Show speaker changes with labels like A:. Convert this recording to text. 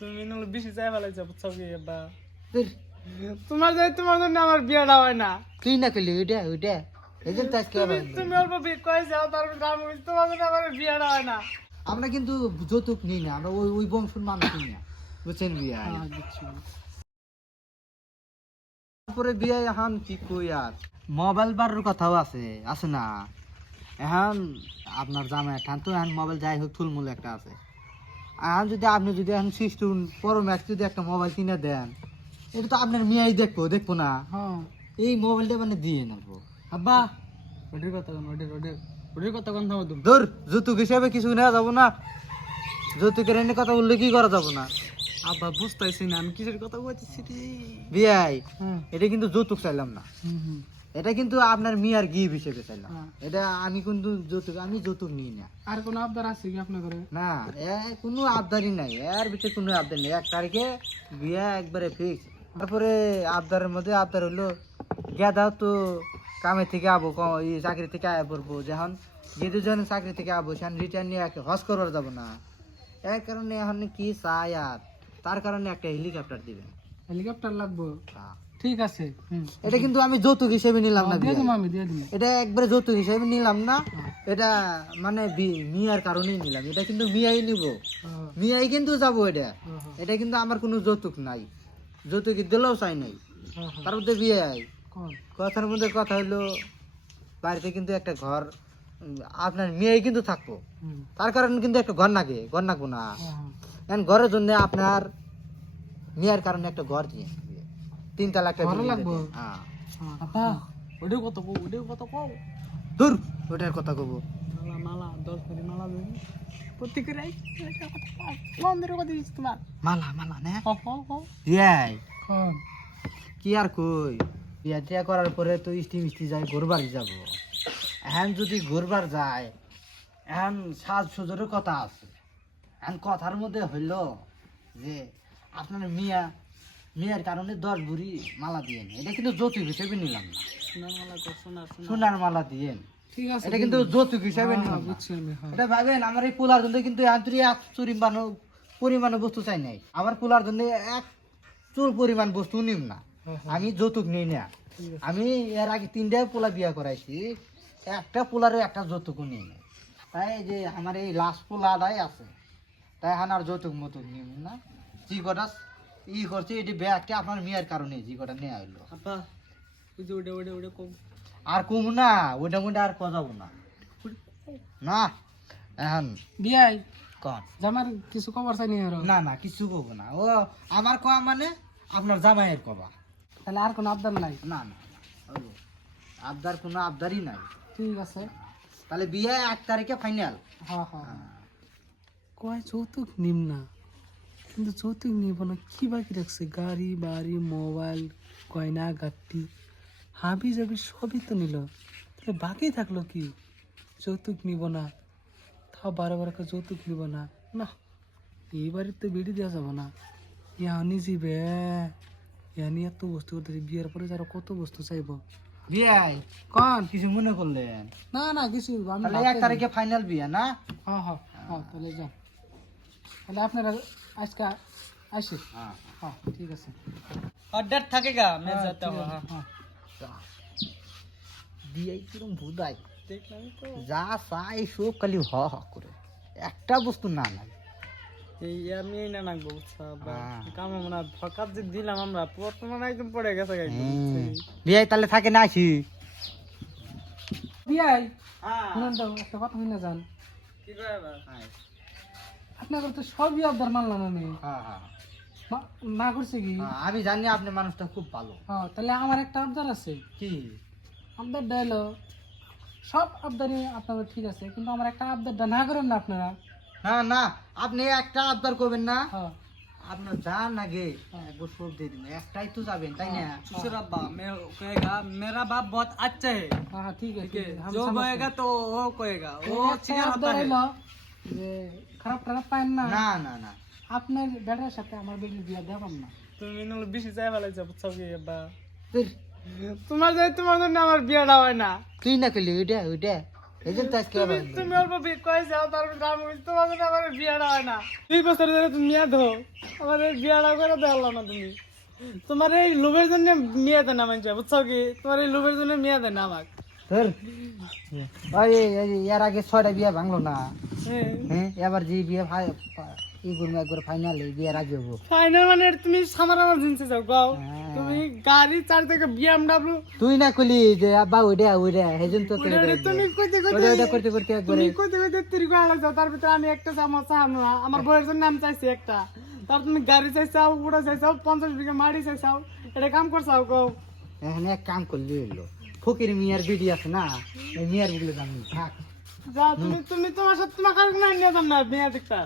A: তুমি নলে বেশি চাই ফেলাইছো বুঝছ কি? আব্বা তোমার যাই তোমার জন্য আমার বিয়েটা হয় না।
B: তুই না করলি ওইটা ওইটা
A: তুমি অল্প বিয়ে তার আমি বলছি, তোমার জন্য আমার বিয়েটা হয় না।
B: আমরা কিন্তু যৌতুক নিই না আমরা ওই ওই বংশের মানুষ নিই না। বুঝছেন বিয়া? তারপরে বিয়ে এখন কি কই আর? মোবাইল বারের কথাও আছে আছে না? এখন আপনার জামাই এখন তো এখন মোবাইল যাই হোক থুলমূল একটা আছে। এখন যদি আপনি যদি এখন সিস্টুন পরো ম্যাক্স যদি একটা মোবাইল কিনে দেন এটা তো আপনার মেয়েই দেখব দেখব না।
A: হ্যাঁ।
B: এই মোবাইলটা মানে দিয়ে নেব।
A: আব্বা। ওটির কথা কোন ওটির ওটির ওটির কথা কোন থামো তুমি।
B: ধর যৌতুক হিসাবে কিছু নেওয়া যাব না। যৌতুকের এনে কথা বললে কি করা যাব না?
A: আব্বা বুঝতেছি না আমি কিসের কথা বলতেছি
B: বিয়াই
A: হ্যাঁ।
B: এটা কিন্তু যৌতুক চাইলাম না।
A: হুম হুম।
B: এটা কিন্তু আপনার মিয়ার গিফট হিসেবে চাইলাম।
A: হ্যাঁ।
B: এটা আমি কিন্তু যৌতুক আমি যৌতুক নিই না।
A: আর কোন আবদার আছে কি আপনার ঘরে?
B: না এ কোনো আবদারি নাই। এর ভিতরে কোনো আবদার নেই। এক তারিখে বিয়া একবারে ফিক্স তারপরে আবদারের মধ্যে আবদার হলো গেদাও তো কামে থেকে আবো ক- ই চাকরি থেকে আয় পড়ব। যখন যেহেতু যখন চাকরি থেকে আবো সেখানে রিটার্ন নিয়ে হজ করবার যাব না। এর কারণে এখন কি চাই আর? তার কারণে একটা হেলিকপ্টার দিবেন।
A: হেলিকপ্টার লাগবে।
B: হ্যাঁ।
A: ঠিক আছে
B: এটা কিন্তু আমি যৌতুক হিসেবে নিলাম না
A: দিয়ে
B: বিয়া।
A: আমি দিয়ে দিবো
B: এটা একবারে যৌতুক হিসেবে নিলাম না। এটা মানে মিয়ার কারণেই নিলাম। এটা কিন্তু মিয়াই নিব।
A: হ্যাঁ,
B: মিয়াই কিন্তু যাব এটা।
A: হ্যাঁ, হ্যাঁ,
B: এটা কিন্তু আমার কোনো যৌতুক নাই। যৌতুক দিলেও চাই নাই।
A: হ্যাঁ, হ্যাঁ।
B: তার মধ্যে বিয়ে কথার মধ্যে কথা হলো বাড়িতে কিন্তু একটা ঘর আপনার মেয়েই কিন্তু থাকব। তার কারণে কিন্তু একটা ঘর নাগে। ঘর নাকবো না।
A: হ্যাঁ, হ্যাঁ।
B: ঘরের জন্য আপনার মেয়ের কারণে একটা ঘর দিয়ে তিন তালা একটা ঘর
A: লাগবো?
B: হ্যাঁ।
A: হ্যাঁ। আব্বা ওটাও কত কও ওটাও কত কও।
B: দূর ওটার কথা কব।
A: মালা মালা দশ ভরি মালা দেবে। প্রত্যেক করে মন্দিরের দিচ্ছি তোমার।
B: মালা মালা না?
A: হ হ হ।
B: বিয়াই
A: কোন?
B: কি আর কই? বিয়া টিয়া করার পরে তো ইস্তি মিস্তি যাই ঘুরবার যাব। এখন যদি ঘুরবার যায় এখন সাজ সুজোরের কথা আছে। এখন কথার মধ্যে হইল যে আপনার মিয়া মিয়ার কারণে দশ বুড়ি মালা দিয়েন। এটা কিন্তু যৌতুক হিসেবে নিলাম না।
A: সোনার মালা
B: দিয়েন। এটা কিন্তু যৌতুক হিসেবে
A: হ্যাঁ, হ্যাঁ।
B: এটা ভাবেন আমার এই পোলার জন্য কিন্তু এক পরিমাণ পরিমাণে বস্তু চাই নাই। আমার পোলার জন্য এক চুল পরিমাণ বস্তু নিম না।
A: হ্যাঁ,
B: আমি যৌতুক নিই না। আমি এর আগে তিনটা পোলা বিয়া করাইছি। একটা পোলারে একটা যৌতুকও নিই না তাই যে আমার এই লাস্ট পোলাটাই আছে। তাই আর যৌতুক মতুক নিম না। জি কটা ই করছে এটি ব্যাগটা আপনার মেয়ের কারণে জি কটা নেওয়া হইল।
A: আপা যে ওটা ওটা ওটা কম।
B: আর কম না ওইটা মধ্যে আর কজাবো না। না এখন
A: বিয়াই
B: কন?
A: জামার কিছু খবর চাই নিয়ে
B: না না কিছু কব না। ও আমার কয়া মানে আপনার জামাইয়ের কবা।
A: তাহলে আর কোনো আবদার নাই?
B: না না আবদার কোনো আবদারই নাই।
A: ঠিক আছে।
B: তাহলে বিয়ে এক তারিখে ফাইনাল।
A: হ্যাঁ হ্যাঁ। কয় যৌতুক নিম না? কিন্তু যৌতুক নিব না। কি বাকি রাখছে? গাড়ি বাড়ি মোবাইল গয়না গাটি হাবি যাবি সবই তো নিল। তাহলে বাকি থাকল কি? যৌতুক নিব না। তাও বারো বারো করে যৌতুক নিব না। না এই বাড়ির তো বেড়ি দেওয়া যাব না। ইয়ানি জিবে ইয়ানি এত বস্তু করতেছি বিয়ের পরে যারা কত বস্তু চাইব?
B: বিয়ে
A: কন?
B: কিছু মনে করলেন?
A: না না কিছু আমি
B: এক তারিখে ফাইনাল বিয়ে না?
A: হ্যাঁ হ্যাঁ হ্যাঁ তাহলে যান তাহলে আপনারা আজকে আসি।
B: হ্যাঁ।,
A: হ্যাঁ ঠিক আছে।
C: অর্ডার থাকে গা
A: হ্যাঁ,
C: মে
A: হ্যাঁ।
B: দিয়াই কিরম ভুদাই যা চাই সব খালি হ হ করে। একটা বস্তু না লাগে
C: এই আমি এই না নাকবো
B: হ্যাঁ।
C: কাম আমরা ফকাত যে দিলাম আমরা বর্তমানে একদম পড়ে গেছে
B: বিয়াই তাহলে থাকে না আসি।
A: বিয়াই
C: হ্যাঁ।
A: একটা কথা
C: কি করে
A: আপনার তো সবই আবদার মানলাম আমি
B: হ্যাঁ হ্যাঁ
A: মা- না করছে কি
B: হ্যাঁ, আমি জানি আপনি মানুষটা খুব ভালো
A: হ্যাঁ তাহলে আমার একটা আবদার আছে
B: কি
A: আবদার ডাইলো সব আবদারই আপনাদের ঠিক আছে কিন্তু আমার একটা আবদারটা না করেন না আপনারা
B: না না আপনি একটা আবদার করবেন না
A: হ্যাঁ
B: আপনার যান আগে একবার সব দিয়ে দিন একটাই তো যাবেন তাই না
C: ससुर अब्बा मैं कहेगा मेरा बाप बहुत अच्छा है
A: হ্যাঁ হ্যাঁ ঠিক আছে
C: ठीक है
A: ঠিক আছে, हम
C: जो
A: समझते
C: कहेगा
A: हैं।
C: तो वो कहेगा
A: তো
C: वो
A: একটা
C: चिकन होता
A: আবদার
C: है
A: হইলো যে খারাপ খারাপ পায়েন না।
B: না না না।
A: আপনার বেটার সাথে আমার বেটির বিয়া দেবেন না।
C: তুমি নলে বেশি চাই ফেলাইছো বুঝছ কি? আব্বা
B: তুই
A: তোমার যাই তোমার জন্য আমার বিয়েটা হয় না।
B: তুই না করলি ওইটা ওইটা।
C: তুমি অল্প বিয়ে কয়ে যাও তোমার জন্য আমার বিয়েটা হয় না। দুই বছর ধরে তুমি মেয়ে ধো আমার এই বিয়েটা করে দেওয়াল না তুমি। তোমার এই লোভের জন্য মেয়ে দেয় না মানছে বুঝছ কি? তোমার এই লোভের জন্য মেয়ে দেয় না আমাকে।
B: এর আগে ছয়টা বিয়ে ভাঙলো না।
C: হ্যাঁ।
B: হ্যাঁ এবার যে বিয়ে ই করব একবার ফাইনাল এই বিয়ের আগে হব।
C: ফাইনাল মানে তুমি সামার আমার জিনিসে যাও গাও
B: হ্যাঁ।
C: তুমি গাড়ি চার থেকে বিএমডাব্লিউ
B: তুই না কলি যে আব্বা ওইটা ওইটা হেজন তো
C: তুমি কইতে
B: করতে করতে একবারে
C: তুমি কইতে কইতে তিরি করে আলাদা তার ভিতরে আমি একটা চামচ চাহানো আমার বউয়ের জন্য আমি চাইছি একটা। তার তুমি গাড়ি চাইছাও উড়া চাইছাও পঞ্চাশ বিঘা মাটি চাইছাও। এটা কাম করছাও গো
B: এখানে এক কাম করলি হইল। ফকির মিয়ার বিডি আছে না? এই মিয়ার বুগলে দাম থাক।
C: যা তুমি তুমি তোমার সাথে তোমার কারণে নিয়ে যাম না বিয়া দেখতা।